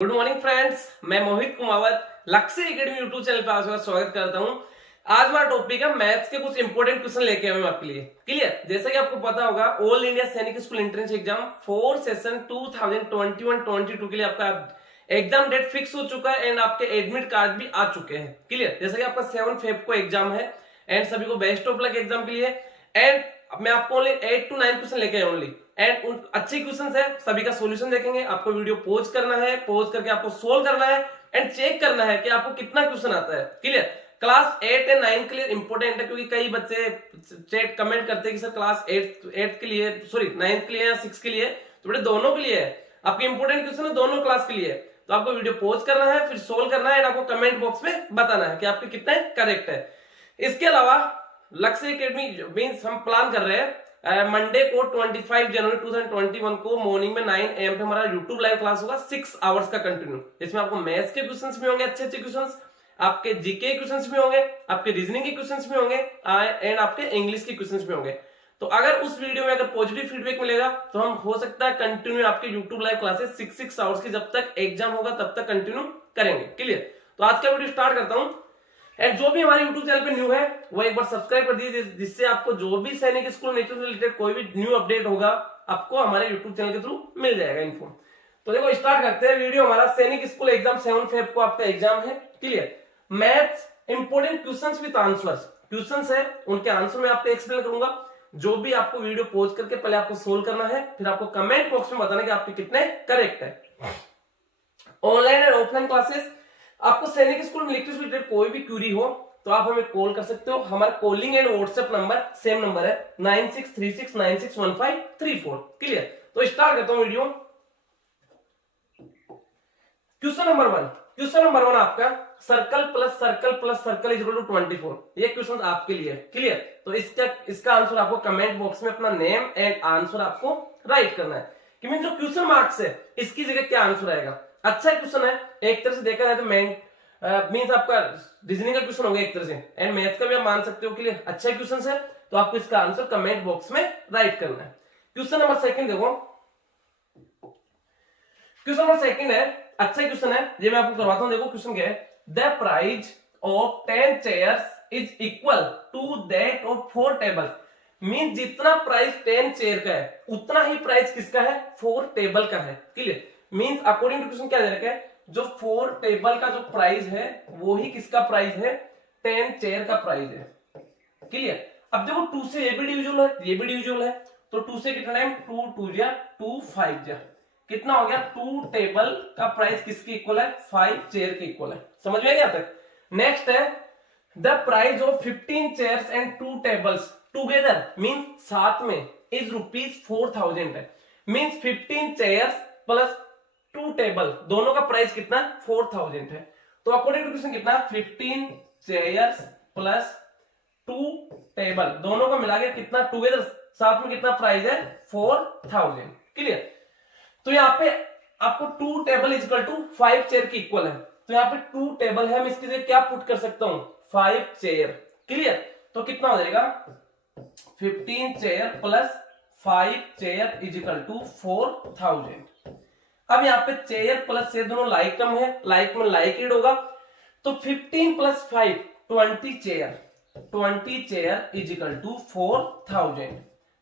Good morning friends, मैं मोहित कुमावत लक्ष्य academy YouTube channel पर आपका स्वागत करता हूं। आज हमारा टॉपिक है मैथ्स के कुछ इंपॉर्टेंट क्वेश्चन लेके आए हूं आपके लिए। क्लियर? जैसा कि आपको पता होगा, ऑल इंडिया सैनिक स्कूल एंट्रेंस एग्जाम 4 सेशन 2021-22 के लिए आपका एग्जाम डेट फिक्स हो चुका है एंड आपके एडमिट कार्ड भी आ चुके हैं। क्लियर? जैसा कि आपका 7 फेब को एग्जाम है एंड सभी को बेस्ट ऑफ लक एग्जाम के लिए। एंड मैं आपको ओनली 8 to 9 क्वेश्चन लेके आया ओनली एंड उन अच्छे क्वेश्चन है, सभी का सॉल्यूशन देखेंगे। आपको वीडियो पॉज करना है, पॉज करके आपको सोल्व करना है एंड चेक करना है कि आपको कितना क्वेश्चन आता है। क्लियर? क्लास 8 एंड 9 के लिए इंपॉर्टेंट है, क्योंकि कई बच्चे चैट कमेंट करते हैं कि सर क्लास 8 के लिए, सॉरी 9 के लिए या 6 के लिए, तो बेटे दोनों के लिए है। आपके इंपॉर्टेंट क्वेश्चन है दोनों क्लास के लिए। तो आपको वीडियो पॉज करना है, फिर सोल्व करना है एंड आपको कमेंट बॉक्स में बताना है कि आपके कितने करेक्ट है। इसके अलावा लक्ष्य एकेडमी मींस हम प्लान कर रहे हैं मंडे को 25 जनवरी 2021 को मॉर्निंग में 9 AM पे हमारा यूट्यूब लाइव क्लास होगा 6 आवर्स का कंटिन्यू। इसमें आपको मैथ्स के क्वेश्चंस भी होंगे, अच्छे क्वेश्चंस, आपके जीके क्वेश्चंस भी होंगे, आपके रीजनिंग के क्वेश्चंस भी होंगे एंड आपके इंग्लिश के क्वेश्चंस भी होंगे। तो अगर उस वीडियो में अगर पॉजिटिव फीडबैक मिलेगा तो हम हो सकता है कंटिन्यू आपके यूट्यूब लाइव क्लासेस 6 आवर्स की जब तक एग्जाम होगा तब तक कंटिन्यू करेंगे। क्लियर? तो आज का वीडियो स्टार्ट करता हूं एंड जो भी हमारे YouTube चैनल पे न्यू है वो एक बार सब्सक्राइब कर दीजिए, जिससे आपको जो भी सैनिक स्कूल नेचर से रिलेटेड कोई भी न्यू अपडेट होगा आपको हमारे YouTube चैनल के थ्रू मिल जाएगा इन्फो। तो देखो स्टार्ट करते हैं वीडियो। हमारा सैनिक स्कूल एग्जाम 7 फेब को आपका एग्जाम है। Clear? Maths important questions with answers, questions है उनके आंसर मैं आपको एक्सप्लेन करूंगा। जो भी आपको वीडियो पॉज करके पहले आपको सोल्व करना है, फिर आपको कमेंट बॉक्स में बताना कि आपके कितने करेक्ट है। ऑनलाइन एंड ऑफलाइन क्लासेस, आपको सैनिक स्कूल मिलिट्री से रिलेटेड कोई भी क्यूरी हो तो आप हमें कॉल कर सकते हो। हमारा calling and WhatsApp number same number है 9636961534। क्लियर? तो स्टार्ट करता हूं video. Question number 1, question number 1 आपका circle plus circle plus circle is equal to 24। ये क्वेश्चन आपके लिए। क्लियर? तो इसका आंसर आपको कमेंट बॉक्स में अपना नेम एंड आंसर आपको राइट करना है कि मीन जो क्वेश्चन मार्क्स है इसकी जगह क्या आंसर आएगा। अच्छा क्वेश्चन है, एक तरह से देखा जाए तो मीन्स आपका रीजनिंग का क्वेश्चन होगा एक तरह से एंड मैथ्स का भी आप मान सकते हो। क्लियर? अच्छा क्वेश्चन है तो आपको इसका आंसर कमेंट बॉक्स में राइट करना है। क्वेश्चन नंबर 2 देखो, क्वेश्चन नंबर 2 है, अच्छा क्वेश्चन है, ये मैं आपको करवाता हूं। देखो क्वेश्चन क्या है, the price of 10 chairs is equal to that of 4 tables. Mean जितना प्राइस 10 चेयर का है उतना ही प्राइस किसका है, 4 टेबल का है। Clear? Means according to question क्या दे रखा है, जो 4 टेबल का जो प्राइस है वो ही किसका प्राइस है, 10 चेयर का प्राइस है। क्लियर? अब देखो 2 से ये भी डिविजिबल है, ये भी डिविजिबल है, तो 2 से कितना टाइम, 2 2 जा 2 5 जा, कितना हो गया, 2 टेबल का प्राइस किसके इक्वल है, 5 चेयर के इक्वल है। समझ में गया तक? नेक्स्ट है the price of 15 chairs and 2 tables together mean साथ में इज ₹4000 है। मीन्स 15 चेयर्स प्लस 2 टेबल दोनों का प्राइस कितना, 4000 है। तो अकॉर्डिंग टू क्वेश्चन कितना, 15 चेयर्स प्लस 2 टेबल दोनों का मिला के कितना, टुगेदर साथ में कितना प्राइस है, 4000। क्लियर? तो यहाँ पे आपको 2 table is equal to 5 chair की इक्वल है, तो यहाँ पे 2 टेबल है, मैं इसके लिए क्या पुट कर सकता हूं, 5 चेयर। क्लियर? तो कितना हो जाएगा, 15 chair plus 5 chair is equal to 4000। अब यहाँ पे चेयर प्लस चेयर दोनों लाइक टर्म है, लाइक में लाइक एड होगा, तो 15 प्लस 5 20 chair, 20 chair is equal to 4000।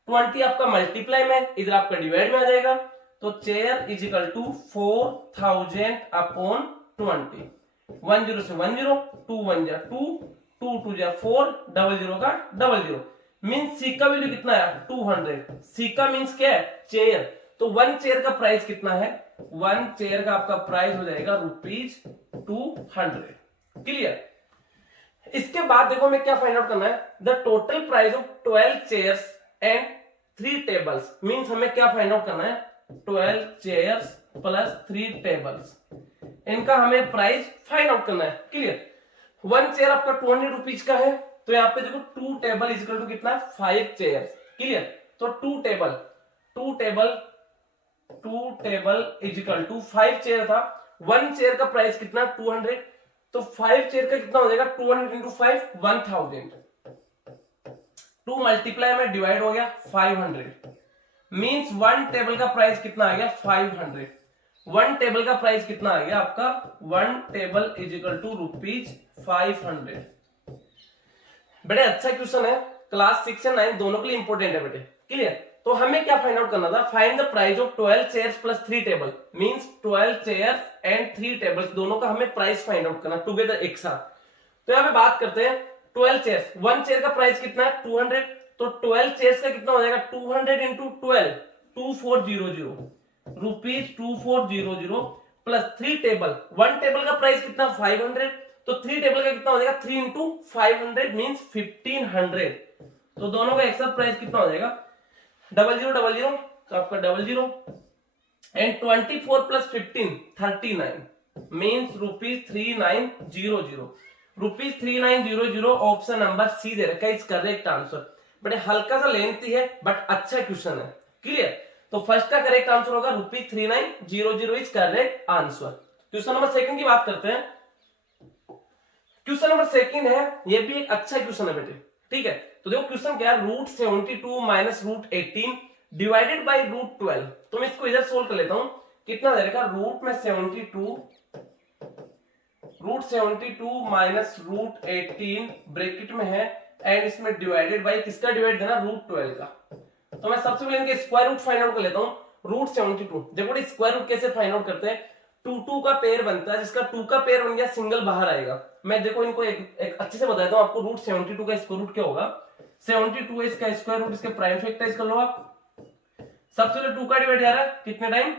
20 आपका मल्टीप्लाई में, इधर आपका डिवाइड में आ जाएगा, तो chair is equal to 4000 upon 20। 10 से 10, 2 1 जा 2, 2 2 जा 4, 00 का 00। मीन्स सी का वैल्यू कितना है, 200। सी का मीन्स क्या है, चेयर। तो 1 चेयर का प्राइस कितना है, 1 चेयर का आपका प्राइस हो जाएगा ₹200। क्लियर? इसके बाद देखो हमें क्या फाइंड आउट करना है, the total price of 12 chairs and 3 tables. Means हमें क्या फाइंड आउट करना है, 12 चेयर्स प्लस 3 टेबल्स, इनका हमें प्राइस फाइंड आउट करना है। क्लियर? 1 चेयर आपका ₹200 का है, तो यहाँ पे देखो 2 टेबल इज इक्वल टू कितना, 5 चेयर्स। क्लियर? तो 2 table is equal to 5 chair था, 1 चेयर का प्राइस कितना, 200, तो 5 चेयर का कितना हो जाएगा, 200 इंटू 5 1000। 2 मल्टीप्लाई में डिवाइड हो गया 500, मीन्स 1 टेबल का प्राइस कितना आ गया, 500। वन टेबल का प्राइस कितना आ गया आपका, one table is equal to ₹500। बेटे अच्छा क्वेश्चन है, क्लास 6 और 9 दोनों के लिए इंपॉर्टेंट है बेटे, क्लियर। तो हमें क्या फाइंड आउट करना था, find the price of 12 chairs plus 3 table, means 12 chairs and 3 tables दोनों का हमें प्राइस फाइंड आउट करना टुगेदर एक साथ। तो यहाँ पे बात करते हैं 12 चेयर्स, वन चेयर का प्राइस कितना है 200, तो 12 चेयर्स का कितना हो जाएगा 200 into 12 2400 ₹2400 plus 3 table, one table का प्राइस कितना 500, तो 3 टेबल का कितना हो जाएगा 3 इंटू 500 मीन्स 1500। तो दोनों का एक साथ प्राइस कितना हो जाएगा 0000, तो आपका 00 and 24 plus 15 39 means ₹3900, ₹3900 option number C दे रखा है इस करेक्ट आंसर। बट हल्का सा लेंथी है बट अच्छा क्वेश्चन है, क्लियर। तो फर्स्ट का करेक्ट आंसर होगा ₹3900 is correct answer. Question number second की बात करते हैं। क्वेश्चन नंबर सेकंड है, ये भी एक अच्छा क्वेश्चन है बेटे, ठीक है। तो देखो क्वेश्चन क्या है, √72 माइनस √18 डिवाइडेड बाई √12। तो मैं इसको इधर सोल्व कर लेता हूं, कितना दे रखा रूट में 72 √72 माइनस √18 ब्रैकेट में है एंड इसमें डिवाइडेड बाई किसका डिवाइड देना √12 का। तो मैं सबसे पहले इनके स्क्वायर रूट फाइंड आउट कर लेता हूं। √72 देखो स्क्वायर रूट कैसे फाइंड आउट करते हैं, 2 का पेयर बनता है, जिसका 2 का पेयर बन गया सिंगल बाहर आएगा। मैं देखो इनको एक अच्छे से बताता हूं आपको, √72 का स्क्वायर रूट क्या होगा, 72 है इसका स्क्वायर रूट, इसके प्राइम फैक्टराइज कर लो आप। सबसे पहले 2 का डिवाइड जा रहा है कितने टाइम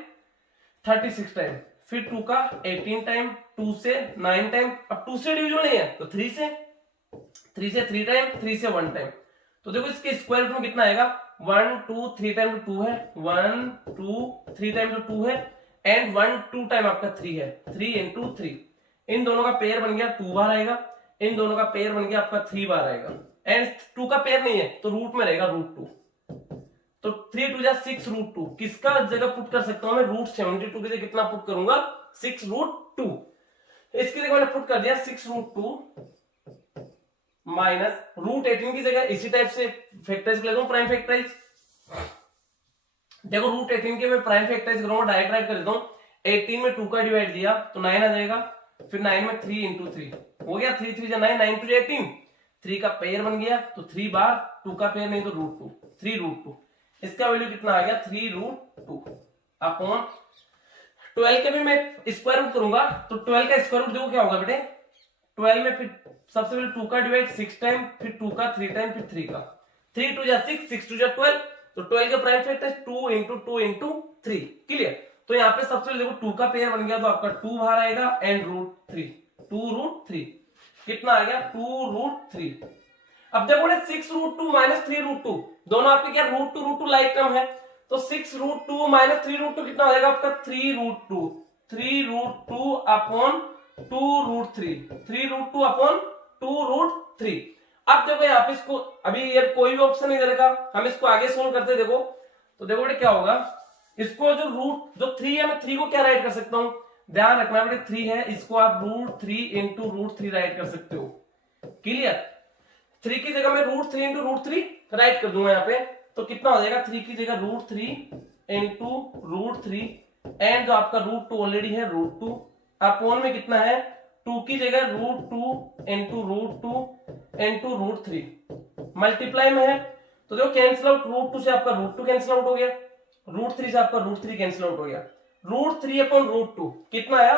36 टाइम, फिर 2 का 18 टाइम, 2 से 9 टाइम, अब 2 से डिविजन नहीं है तो 3 से 3 टाइम, 3 से 1 टाइम। तो देखो इसके स्क्वायर रूट में कितना आएगा 1 2 3 टाइम तो 2 है, 1 2 3 टाइम तो 2 है एंड 1 2 टाइम आपका 3 है, 3 इंटू 3। इन दोनों का पेयर बन गया 2 बार आएगा, इन दोनों का पेयर बन गया आपका 3 बार आएगा एंड 2 का पेयर नहीं है तो रूट में रहेगा √2। तो 3 2 जा 6 √2, किसका जगह पुट कर सकता हूं मैं √72 की जगह कितना पुट करूंगा 6 √2। इसकी जगह मैंने पुट कर दिया 6 √2 माइनस √18 की जगह इसी टाइप से फैक्टराइज कर लेता हूं, प्राइम फैक्टराइज। देखो √18 के मैं प्राइम फैक्टराइज करूंगा, डायरेक्ट राइट कर देता हूं। 18 में 2 का डिवाइड दिया तो 9 आ जाएगा, फिर 9 में 3 इंटू 3 हो गया, 3 3 9 9 2 18, 3 का पेयर बन गया तो 3 बार, 2 का पेयर नहीं तो √2, 3 √2। इसका वैल्यू कितना आ गया 3 √2 अपॉन 12 के भी मैं स्क्वायर रूट करूंगा तो 12 का स्क्वायर रूट देखो क्या होगा बेटे, 12 में फिर सबसे पहले 2 का डिवाइड 6 टाइम, फिर 2 का 3 टाइम, फिर 3 का 3 2 जा 6 6 2 जा 12, तो 12 का prime factor 2 into 2 into 3, clear. तो यहाँ पे सबसे पहले देखो 2 का पेयर बन गया तो आपका 2 बाहर आएगा एंड √3, 2 √3 कितना आ गया 2 √3। अब देखो 6 √2 माइनस 3 √2 दोनों आपके क्या √2 लाइक टर्म है, तो 6 √2 माइनस 3 √2 कितना हो जाएगा आपका 3 √2 अपॉन 2 √3, 3 √2 अपॉन 2 √3। अब देखो यहाँ पे इसको अभी ये कोई भी ऑप्शन नहीं दे रखा, हम इसको आगे सोल्व करते देखो, तो देखो बेटे क्या होगा, इसको जो 3 है मैं 3 को क्या राइट कर सकता हूं, ध्यान रखना बेटे 3 है, इसको आप √3 इंटू √3 राइट कर सकते हो, क्लियर। 3 की जगह मैं √3 इंटू √3 राइट कर दूंगा यहाँ पे, तो कितना हो जाएगा 3 की जगह √3 इंटू √3 एंड जो आपका √2 ऑलरेडी है √2 अपॉन में कितना है 2 की जगह √2 इंटू √3 मल्टीप्लाई में है, तो देखो कैंसिल आउट, √2 से आपका √2 कैंसिल आउट हो गया, √3 से आपका √3 कैंसिल आउट हो गया, √3 अपॉन √2 कितना आया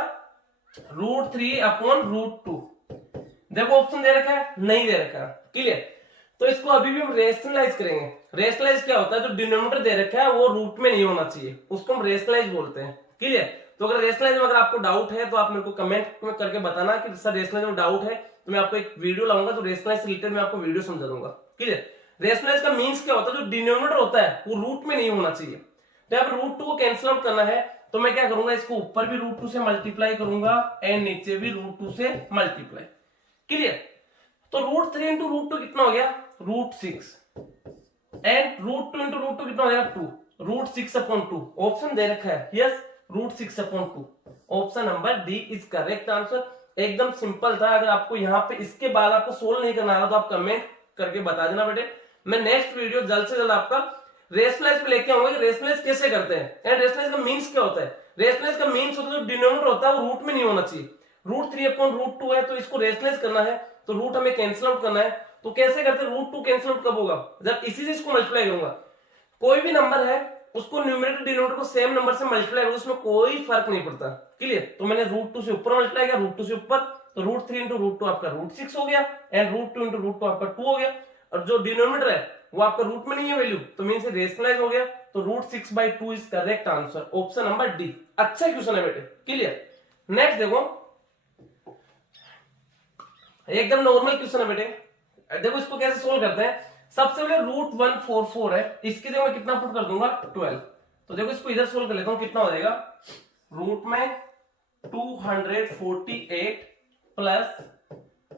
√3 अपॉन √2। देखो ऑप्शन दे रखा है नहीं दे रखा, क्लियर। तो इसको अभी भी हम रेशनलाइज करेंगे। रेशनलाइज क्या होता है, जो डिनोमिनेटर दे रखा है वो रूट में नहीं होना चाहिए, उसको हम रेशनलाइज बोलते हैं, क्लियर। तो अगर रेशनलाइज में अगर आपको डाउट है तो आप मेरे को कमेंट में करके बताना कि सर रेशनलाइज में डाउट है, तो मैं आपको एक वीडियो लाऊंगा तो रेशनलाइज से रिलेटेड मैं आपको वीडियो समझा दूंगा, क्लियर। रेशनलाइज का मींस क्या होता है, जो डिनोमिनेटर होता है वो रूट में नहीं होना चाहिए। तो यहाँ पर √2 को कैंसिल आउट करना है तो मैं क्या करूंगा, इसको ऊपर भी √2 से मल्टीप्लाई करूंगा एंड नीचे भी √2 से मल्टीप्लाई, क्लियर। तो √3 इंटू √2 कितना हो गया √6 एंड √2 इंटू √2 कितना हो गया 2, √6 अपॉन 2 ऑप्शन दे रखा है, yes √6 upon 2 option number D is correct answer. एकदम सिंपल था, अगर आपको यहाँ पे इसके बाद आपको सोल्व नहीं करना था तो आप कमेंट करके बता देना बेटे, मैं नेक्स्ट वीडियो जल्द से जल्द आपका रेशनलाइज पे लेके आऊंगा कि रेशनलाइज कैसे करते हैं एंड रेशनलाइज का मींस क्या होता है। रेशनलाइज का मीन्स होता है जो डिनोमिनेटर होता है वो रूट में नहीं होना चाहिए। √3/√2 है तो इसको रेशनलाइज करना है तो रूट हमें कैंसिल आउट करना है। तो कैसे करते हैं, √2 कैंसिल आउट कब होगा, जब इसी से इसको मल्टीप्लाई करूंगा। कोई भी नंबर है उसको न्यूमरेटर डिनोमिनेटर को सेम नंबर से मल्टीप्लाई करो, उसमें कोई फर्क नहीं पड़ता। क्लियर, तो मैंने √2 से ऊपर मल्टीप्लाई किया, √2 से ऊपर, तो √3 × √2 आपका √6 हो गया एंड √2 × √2 आपका 2 हो गया। और जो डिनोमिनेटर है वो आपका रूट में नहीं है वैल्यू, तो मीन से रेशनलाइज हो गया। तो √6/2 is correct answer, option number D. अच्छा क्वेश्चन है बेटे। क्लियर, नेक्स्ट देखो, एकदम नॉर्मल क्वेश्चन है बेटे। देखो इसको कैसे सोल्व करते हैं। सबसे पहले √144 है, इसकी जगह मैं कितना पुट कर दूंगा 12। तो देखो इसको इधर सोल्व कर लेता हूं, कितना हो जाएगा, रूट में 248 प्लस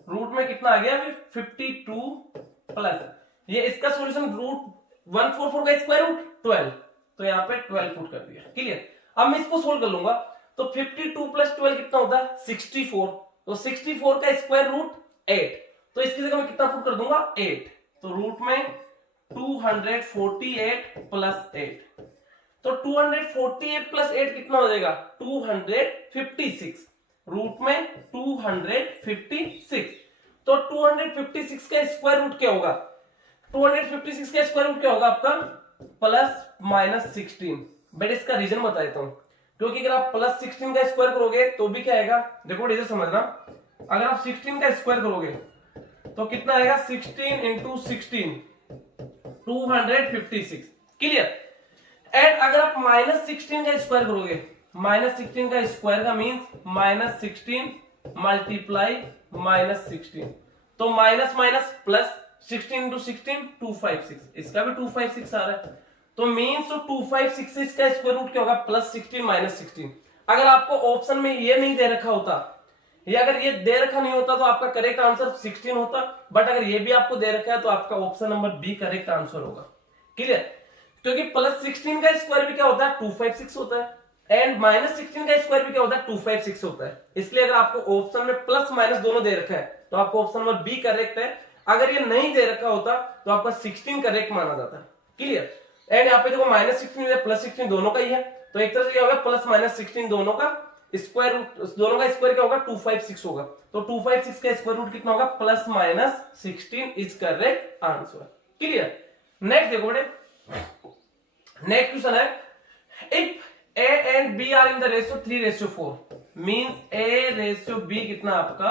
रूट में कितना आ गया 52 प्लस ये इसका सॉल्यूशन √144 का स्क्वायर रूट 12, तो यहाँ पे 12 पुट कर दिया। क्लियर, अब मैं इसको सोल्व कर लूंगा तो 52 प्लस 12 कितना होता है 64, तो 64 का स्क्वायर रूट 8, तो इसकी जगह मैं कितना पुट कर दूंगा 8, तो रूट में 248 प्लस 8, तो 248 प्लस 8 कितना हो जाएगा 256, रूट में 256, तो 256 का स्क्वायर रूट क्या होगा, 256 का स्क्वायर रूट क्या होगा आपका +-16। बट इसका रीजन बता देता हूं, क्योंकि अगर आप +16 का स्क्वायर करोगे तो भी क्या आएगा, देखो रीजन समझना, अगर आप 16 का स्क्वायर करोगे तो कितना आएगा 16 × 16 256। क्लियर, एंड अगर आप -16 का स्क्वायर करोगे, -16 का स्क्वायर का मीन्स -16 मल्टीप्लाई -16, तो माइनस माइनस प्लस 16 × 16 256, इसका भी 256 आ रहा है, तो मीन्स तो 256 इसका स्क्वायर रूट क्या होगा +16 -16। अगर आपको ऑप्शन में ये नहीं दे रखा होता, या अगर ये दे रखा नहीं होता तो आपका करेक्ट आंसर 16 होता, बट अगर ये भी आपको दे रखा है तो आपका option number B correct answer होगा। क्लियर, क्योंकि +16 का स्क्वायर भी क्या होता है 256 होता है, एंड -16 का स्क्वायर भी क्या होता है 256 होता है। इसलिए अगर आपको ऑप्शन में प्लस माइनस दोनों दे रखा है तो आपको ऑप्शन नंबर बी करेक्ट है। अगर ये नहीं दे रखा होता तो आपका 16 करेक्ट माना जाता है। क्लियर, एंड यहाँ पे देखो -16 या +16 दोनों का ही है, तो एक तरह से क्या होगा +-16 दोनों का स्क्वायर रूट, दोनों का स्क्वायर क्या होगा 256 होगा, तो 256 का स्क्वायर रूट कितना होगा +-16 is correct answer. Clear, next देखो बेटे, नेक्स्ट क्वेश्चन है, if A and B are in the ratio 3:4 means A/B कितना आपका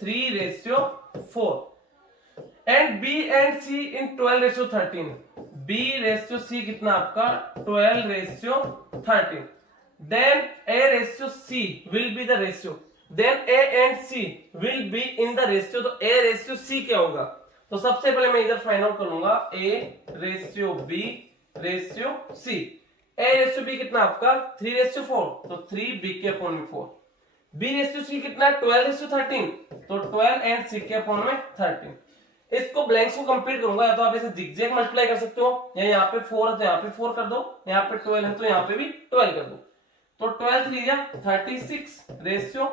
3:4 and B and C in 12:13, B/C कितना आपका 12:13, then A/C will be the ratio, then A and C will be in the ratio, तो A/C क्या होगा, तो सबसे पहले मैं इधर फाइंड आउट करूंगा A/B/C, A/B कितना आपका 3:4, तो 3B/4, B/C कितना 12:13, तो 12 एंड C/13। इसको ब्लैंक्स को कंप्लीट करूंगा, या तो आप इसे जिगजैग मल्टीप्लाई कर सकते हो, या यहाँ पे 4 है तो यहाँ पे 4 कर दो, यहाँ पे 12 है तो यहाँ पे भी 12 कर दो, तो 12 3 या 36 रेशियो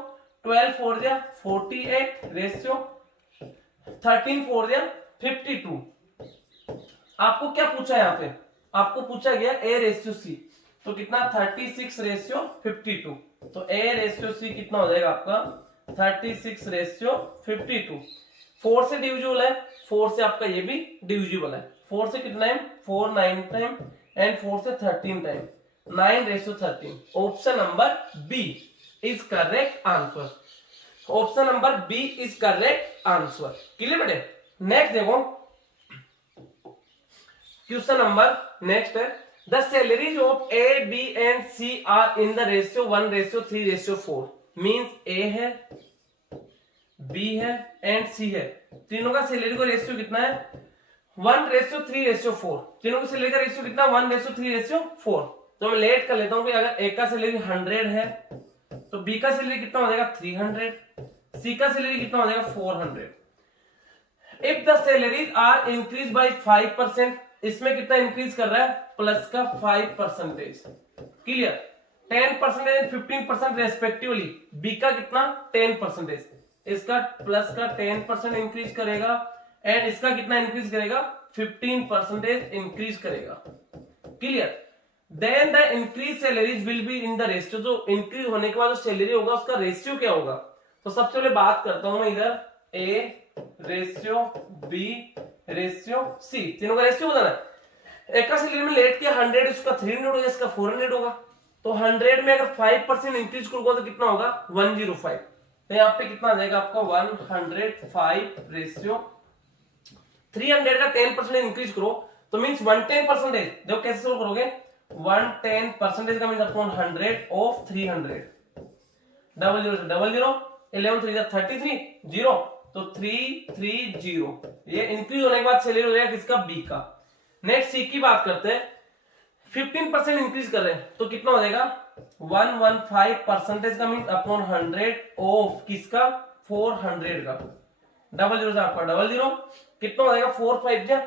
12 4 या 48 रेशियो 13 4 या 52। आपको क्या पूछा है यहाँ पे, आपको पूछा गया A/C, तो कितना 36:52, तो A/C कितना हो जाएगा आपका 36:52। 4 से डिविजिबल है, 4 से आपका ये भी डिविजिबल है, 4 से कितना है 4 9 टाइम एंड 4 से 13 time, 9:13। Option number B is correct answer, option number B is correct answer. Clear बेटे, नेक्स्ट देखो क्वेश्चन नंबर नेक्स्ट है, the salaries of A, B and C are in the ratio 1:3:4 means A है, B है and C है, तीनों का salary का ratio कितना है 1:3:4, तीनों की सैलरी का रेशियो कितना 1:3:4। तो मैं लेट कर लेता हूं कि अगर A का सैलरी 100 है तो B का सैलरी कितना हो जाएगा 300, C का सैलरी कितना हो जाएगा 400। If the salaries are increase by 5%, इसमें कितना इंक्रीज कर रहा है प्लस का 5%। क्लियर, 10% एंड 15% रेस्पेक्टिवली, बी का कितना 10%, इसका प्लस का 10% इंक्रीज करेगा एंड इसका कितना इंक्रीज करेगा 15% इंक्रीज करेगा। Clear, then the increase salaries will be in the ratio, जो इंक्रीज होने के बाद जो सैलरी होगा उसका रेशियो क्या होगा। तो सबसे पहले बात करता हूं मैं इधर A ratio B ratio C, तीनों का रेशियो बताना है। एक का सैलरी में लेट किया 100, इसका 300 होगा, इसका 400 होगा। तो 100 में अगर 5% इंक्रीज करूंगा तो कितना होगा 105। तो यहाँ पे कितना आ जाएगा आपका 105 रेशियो 300 का 10% इंक्रीज करो तो मीन्स 110%। देखो कैसे सोल्व करोगे, 110% का means upon 100 of 300, double zero से डबल जीरो, 11 3 33 जीरो, तो 330। ये इंक्रीज होने के बाद सैलरी हो जाएगा किसका, बी का। नेक्स्ट सी की बात करते हैं, 15% इंक्रीज कर रहे हैं तो कितना हो जाएगा 115% का मीन्स अपॉन 100 ऑफ किसका 400 का, डबल जीरो से आपका डबल जीरो, कितना हो जाएगा 4 5 जा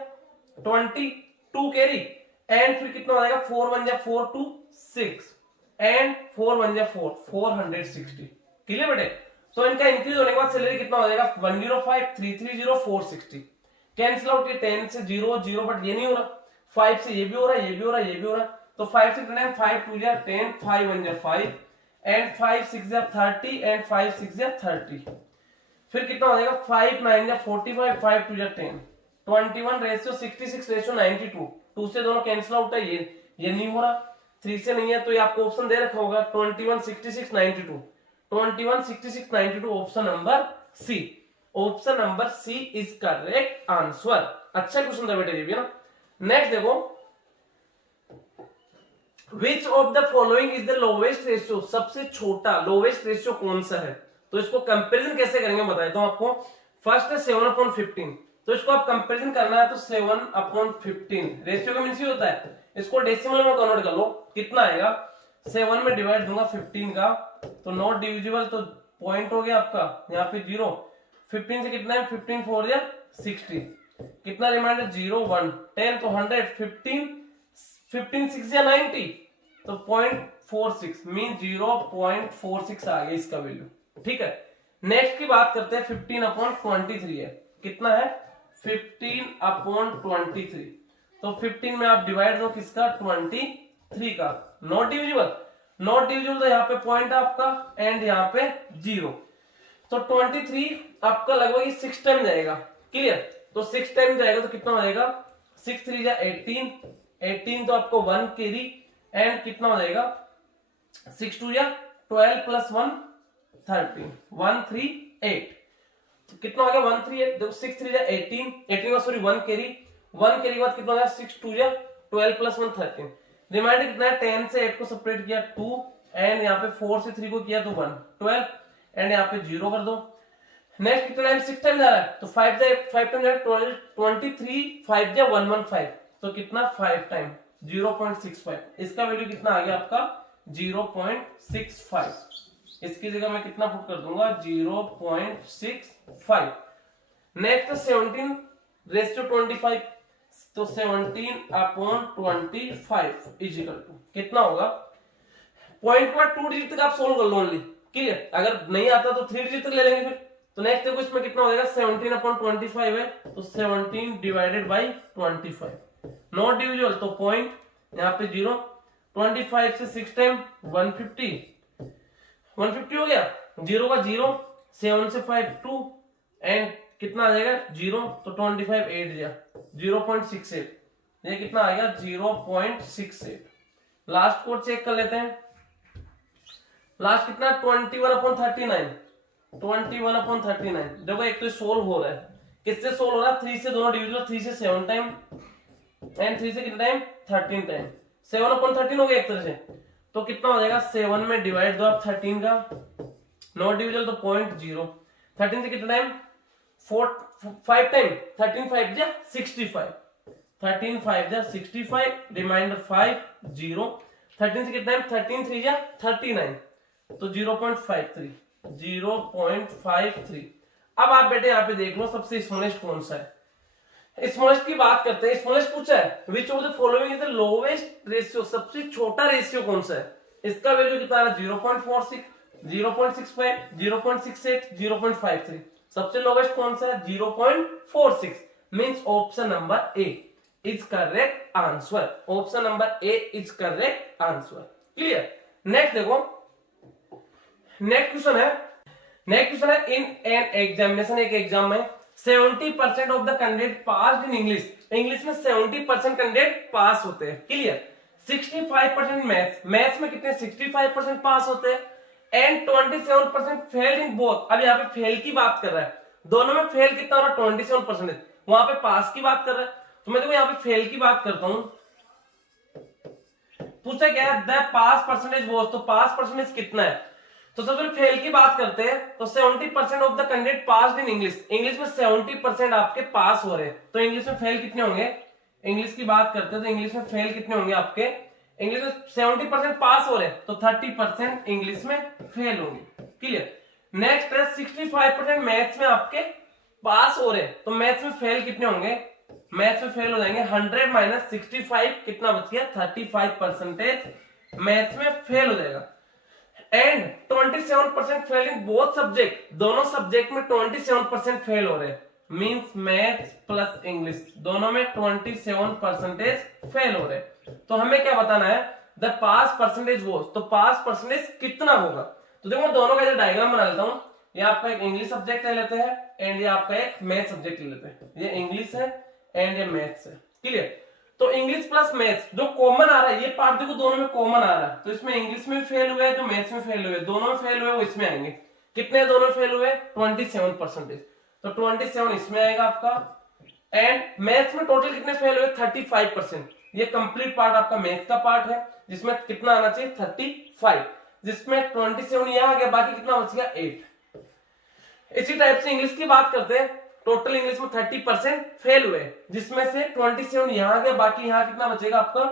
22 कैरी, एंड फिर कितना हो जाएगा 4 1 जा 4 2 6 एंड 4 1 जा 4 460। क्लियर बेटे। तो इनका इंक्रीज होने के बाद सैलरी कितना हो जाएगा 105 330 460। कैंसिल आउट ये 10 से 0 0, बट ये नहीं हो रहा, 5 से ये भी हो रहा है, ये भी हो रहा है, ये भी हो रहा है। तो 5 से 10 5 2 जा 10 5 1 जा 5 एंड 5 6 जा 30 एंड 5 6 जा 30। फिर कितना हो जाएगा 5 9 जा 45 5 2 जा 10 21 रेशियो 66 रेशियो 92। 2 से दोनों कैंसिल आउट है, ये नहीं हो रहा, 3 से नहीं है, तो ये आपको ऑप्शन दे रखा होगा 21 66 92 21 66 92, option number C. Option number C is correct answer. अच्छा क्वेश्चन था बेटे ये भी ना। नेक्स्ट देखो, which of the following is the lowest ratio, सबसे छोटा लोवेस्ट रेशियो कौन सा है। तो इसको कंपैरिजन कैसे करेंगे बताए तो आपको। फर्स्ट है 7/15, तो इसको आप कंपैरिजन करना है तो 7/15 रेशियो का मींस ये होता है, इसको डेसिमल में कन्वर्ट कर लो, कितना आएगा 7 में डिवाइड दूंगा 15 का, तो नॉट डिविजिबल, तो पॉइंट हो गया आपका यहाँ पे 0। 15 से कितना है 15 4 या 60, कितना रिमाइंडर 0 1 10, तो 100 15 6 या 90, तो 0.46 मीन 0.46 आ गया इसका वैल्यू। ठीक है। नेक्स्ट की बात करते हैं 15/23 है, कितना है 15/23, तो 15 में आप डिवाइड दो किसका 23 का, नॉट डिविजिबल, नॉट डिविजिबल, तो यहाँ पे पॉइंट आपका एंड यहाँ पे 0, तो 23 आपका लगभग 6 टाइम जाएगा। क्लियर। तो 6 टाइम जाएगा तो कितना हो जाएगा 6 3 जा 18 18, तो आपको 1 कैरी एंड कितना हो जाएगा 6 2 या 12 प्लस 1 13 138, तो कितना हो गया 138, देखो 6 3 जा 18 18 का सॉरी 1 कैरी के बाद कितना हो गया 6 2 या 12 प्लस 1 13, रिमाइंडर कितना है 10 से 8 को सेपरेट किया 2 एंड यहाँ पे 4 से 3 को किया तो 1 12 एंड यहाँ पे 0 कर दो। नेक्स्ट कितना टाइम 6 टाइम जा रहा है तो 5 टाइम जा रहा है 12 23 5 जा 115, तो कितना 5 टाइम 0.65, इसका वैल्यू कितना आ गया आपका 0.65, इसकी जगह मैं कितना पुट कर दूंगा 0.65। नेक्स्ट 17/25, तो 17/25 इज इक्वल टू कितना होगा, पॉइंट पर 2 डिजिट तक आप सोल्व कर लो ओनली। क्लियर। अगर नहीं आता तो 3 डिजिट तक ले लेंगे फिर। तो नेक्स्ट देखो इसमें कितना हो जाएगा 17/25 है, तो 17 डिवाइडेड बाई 25, नॉट डिविजिबल, तो पॉइंट यहाँ पे 0, 25 से 6 टाइम 150 हो गया, 0 का 0, 7 से 5 2 एंड कितना आ जाएगा 0, तो 25 8 जा 0.68, ये कितना आ गया 0.68। लास्ट कोड चेक कर लेते हैं, लास्ट कितना 21/39 देखो एक तो सोल्व हो रहा है, किससे सोल्व हो रहा है 3 से, दोनों डिविजिबल 3 से 7 टाइम एंड 3 से कितना टाइम 13 टाइम, 7/13 हो गया एक तरह से, तो कितना हो जाएगा 7 में डिवाइड दो आप 13 का, नॉट डिविजिबल तो 0.0, 13 से कितना टाइम 5 टाइम 13 5 जा 65, 13 5 जा 65, रिमाइंडर 5 0, 13 से कितना टाइम 13 3 जा 39, तो 0.53। अब आप बेटे यहाँ पे देख लो सबसे स्मॉलेस्ट कौन सा है। स्मॉलेस्ट की बात करते हैं, स्मॉलेस्ट पूछा है विच of the following is the lowest ratio, सबसे छोटा रेशियो कौन सा है, इसका वैल्यू कितना है 0.46 0.65 0.68 0.53, सबसे लोवेस्ट कौन सा है 0.46 means option number A. Is correct answer. Option number A is correct answer. Clear. Next देखो, नेक्स्ट क्वेश्चन है इन एन एग्जामिनेशन, एक एग्जाम में 70% of the candidate pass in English, English में 70% कैंडिडेट पास होते हैं। क्लियर। 65% मैथ्स में कितने 65% पास होते हैं एंड 27% फेल इन बोथ। अब यहाँ पे फेल की बात कर रहा है, दोनों में फेल कितना हो रहा है 27%, वहां पे पास की बात कर रहा है। तो मैं देखो यहाँ पे फेल की बात करता हूं, पूछा क्या है द पास परसेंटेज वॉज, तो पास परसेंटेज कितना है। तो सबसे फेल की बात करते हैं तो 70% of the candidate pass in English, English में 70% आपके पास हो रहे हैं। तो इंग्लिश में फेल कितने होंगे, इंग्लिश की बात करते हैं तो इंग्लिश में फेल कितने होंगे आपके, इंग्लिश में 70% पास हो रहे हैं तो 30% इंग्लिश में फेल होंगे। क्लियर। नेक्स्ट है 65% मैथ्स में आपके पास हो रहे हैं तो मैथ्स में फेल कितने होंगे, मैथ्स में फेल हो जाएंगे 100 माइनस 65 कितना बच गया 35% मैथ्स में फेल हो जाएगा। And 27% fail in both subject, दोनों सब्जेक्ट में 27% फेल हो रहे हैं, मींस मैथ्स प्लस इंग्लिश दोनों में 27% फेल हो रहे हैं। तो हमें क्या बताना है द पास परसेंटेज वॉज, तो पास परसेंटेज कितना होगा। तो देखो मैं दोनों का डायग्राम बना लेता हूं, ये आपका एक इंग्लिश सब्जेक्ट ले लेते हैं एंड ये आपका एक मैथ सब्जेक्ट ले लेते हैं, ये इंग्लिश है एंड ये मैथ्स है। क्लियर। तो इंग्लिश प्लस मैथ्स जो कॉमन आ रहा है, ये पार्ट देखो दोनों में कॉमन आ रहा है, तो इसमें इंग्लिश में फेल हुए जो मैथ्स में फेल हुए, दोनों में फेल हुए वो इसमें आएंगे। कितने दोनों फेल हुए 27%, तो 27 इसमें आएगा आपका। एंड मैथ्स में टोटल कितने फेल हुए 35%, ये कंप्लीट पार्ट आपका मैथ का पार्ट है जिसमें कितना आना चाहिए 35, जिसमें 27 यहां आ गया, बाकी कितना बच गया 8। इसी टाइप से इंग्लिश की बात करते हैं, टोटल इंग्लिश में 30% फेल हुए जिसमें से 27 यहां आ गया, बाकी यहां कितना बचेगा आपका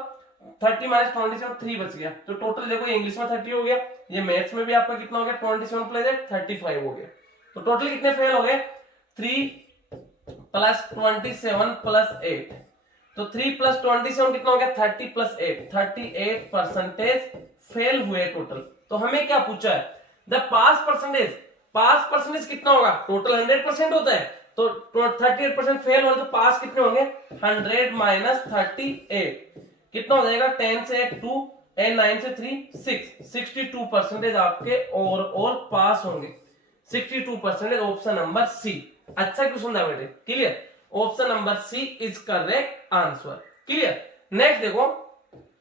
30 माइनस 27 3 बच गया। तो टोटल देखो इंग्लिश में 30 हो गया, ये मैथ्स में भी आपका कितना हो गया 27 प्लस 8 35 हो गया। तो टोटल कितने फेल हो गए 3 प्लस 27 प्लस 8, तो 3 प्लस 27 कितना हो गया 30 प्लस 8, 38% फेल हुए टोटल। तो हमें क्या पूछा है the pass percentage, pass percentage कितना होगा, टोटल 100% होता है तो 38% फेल हो तो पास कितने होंगे 100 माइनस 38 कितना हो जाएगा 10 से 8 2 एंड 9 से 3 6, 62% आपके ओवरऑल पास होंगे, 62% ऑप्शन नंबर सी। अच्छा क्वेश्चन था बेटे। Clear. Option number C is correct answer. Clear. Next देखो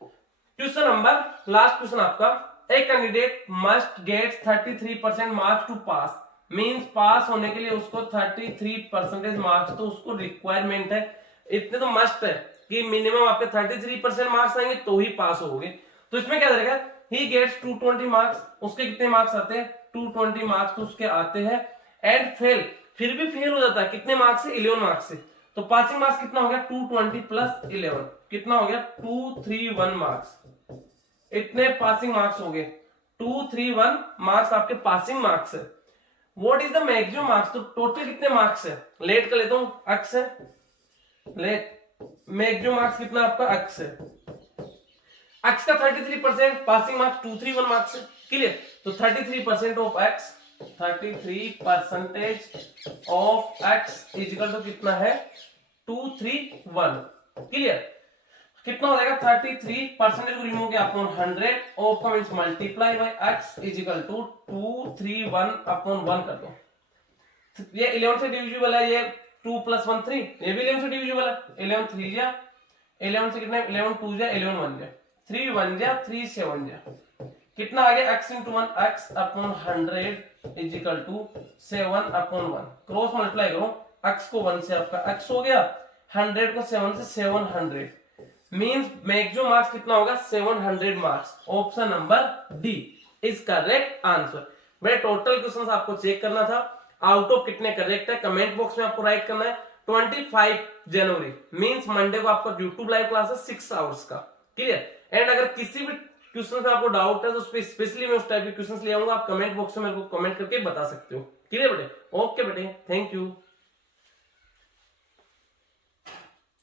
क्वेश्चन नंबर, लास्ट क्वेश्चन आपका, a candidate must get 33% marks to pass, means pass होने के लिए उसको 33% मार्क्स तो उसको रिक्वायरमेंट है, इतने तो मस्ट है कि मिनिमम आपके 33% मार्क्स आएंगे तो ही पास होगे। तो इसमें क्या करेगा ही गेट्स 220 मार्क्स, उसके कितने मार्क्स आते हैं 220 मार्क्स तो उसके आते हैं। एंड फेल, फिर भी फेल हो जाता है कितने मार्क्स से 11 मार्क्स से, तो पासिंग मार्क्स कितना हो गया 220 प्लस 11 कितना हो गया 231 मार्क्स, इतने पासिंग मार्क्स हो गए 231 मार्क्स आपके पासिंग मार्क्स है। What is the maximum marks, तो टोटल कितने मार्क्स है, लेट कर लेता हूं अक्स है, लेट मैक्सिमम मार्क्स कितना आपका अक्स है, अक्स का 33% पासिंग मार्क्स 231 मार्क्स है। क्लियर। तो 33% of x, 33% of x equal to कितना है 231। क्लियर। कितना हो जाएगा 33% को रिमूव किया अपॉन 100 ऑफ का means multiply by x is equal to 231 upon 1 कर दो। ये 11 से डिविजिबल है, ये 2 प्लस 1 3, ये भी 11 से डिविजिबल है, 11 3 जा 11 से कितना 11 2 जा 11 1 जा 3 1 जा 3 7 जा कितना आ गया x into 1 x upon 100 is equal to 7 upon 1, cross multiply करो x को 1 से आपका x हो गया, 100 को 7 से 700 मींस मैक्सिमम मार्क्स कितना होगा 700 marks. Option number D is correct answer. मेरे टोटल क्वेश्चंस आपको चेक करना था, आउट ऑफ कितने करेक्ट है कमेंट बॉक्स में आपको राइट करना है। 25 जनवरी मींस मंडे को आपका यूट्यूब लाइव क्लास है 6 आवर्स का। क्लियर। एंड अगर किसी भी क्वेश्चन में आपको डाउट है तो उस पर स्पेशली मैं उस टाइप के क्वेश्चंस ले आऊंगा, आप कमेंट बॉक्स में मेरे को कमेंट करके बता सकते हो। क्लियर बेटे। ओके बेटे, थैंक यू।